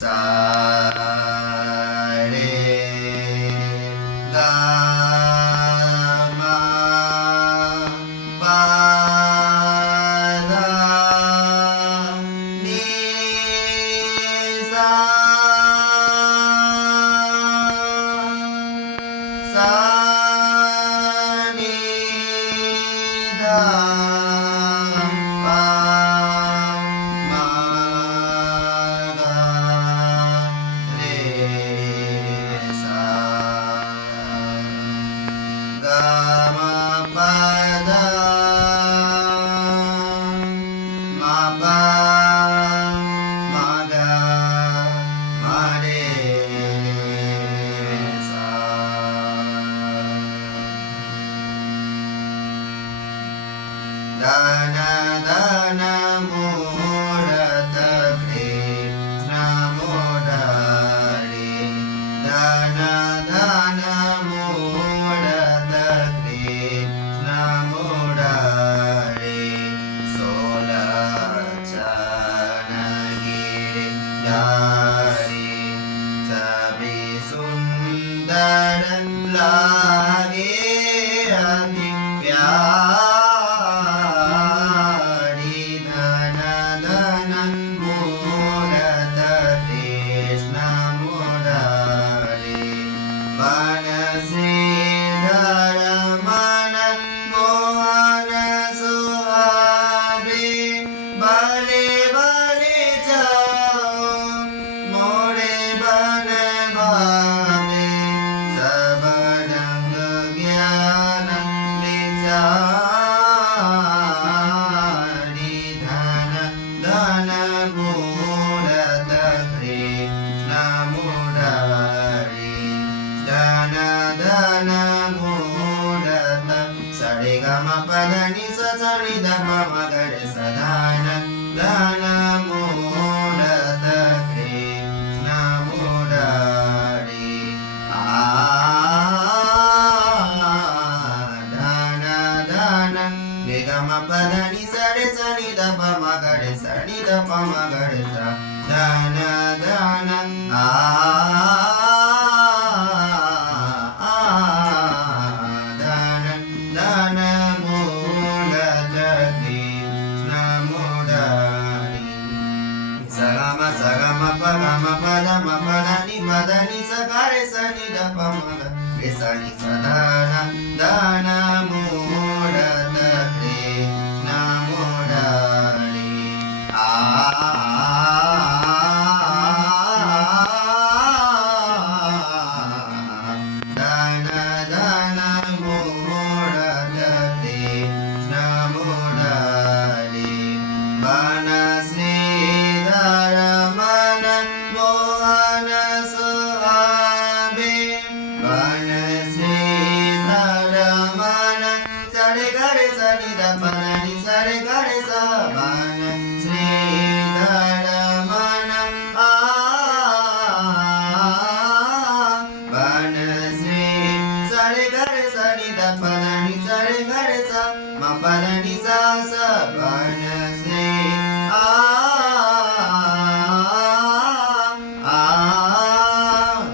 सा रे गा मा पा धा नी सा सा नी धा पा मा गा रे सा गा मा पा धा मा पा मा गा मा रे सा दान दान मूढत कृष्ण मुरारी दान दान मूढत कृष्ण मुरारी सोलचन गिरिधारी छवि सुंदर लागे अति प्यारी धन धन मूढत कृष्ण मुरारी बनश्रीधर मन मोहन सुहावे बले बले जाओ मोरे बन भावे सब रंग ज्ञान विचारी धन धन मूढत कृष्ण मुरारी धन धन मूढत सरे ग म पद नि स नि ध प म ग रे स धन धन मूढत कृष्ण मुरारी धन धन रे ग म पद नि स नि ध प म ग रे स नि ध प म ग रे स धन धन धन धन मूढत कृष्ण मुरारी सगम सगम पगम पद म पद नि स ग रे स नि ध प म ग रे स नि स धन धन मूढत कृष्ण मुरारी धन धन मूढत कृष्ण मुरारी बनश्रीधर मन मोहन सुहावे बनश्रीधर मन सरे ग रे स नि ध प नि सरे ग रे स बनश्रीधर मन बनश्री सरे ग रे स नि ध प नि सरे ग रे स म प नि स स बनश्री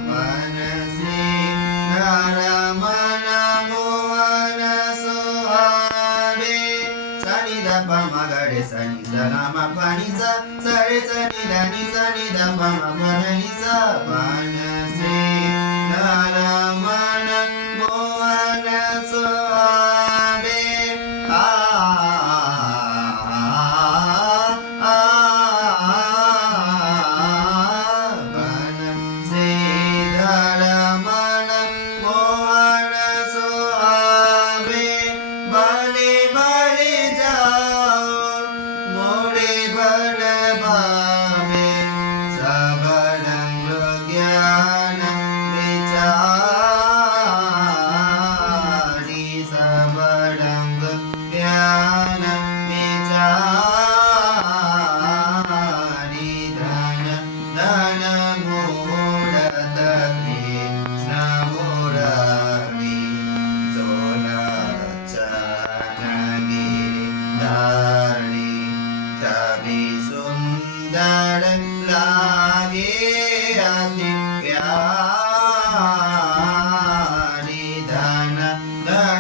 बनश्री धर मन मोहन सुहावे स नि ध प म ग रे स नि स ग म प नि स रे स नि ध प म प नि स बनश्री धर मन मोहन सुहावे बनश्रीधर मन मोहन सुहावे बले बले जाओ मोरे बन भावे सब रंग ज्ञान विचार अति प्यारी धन धन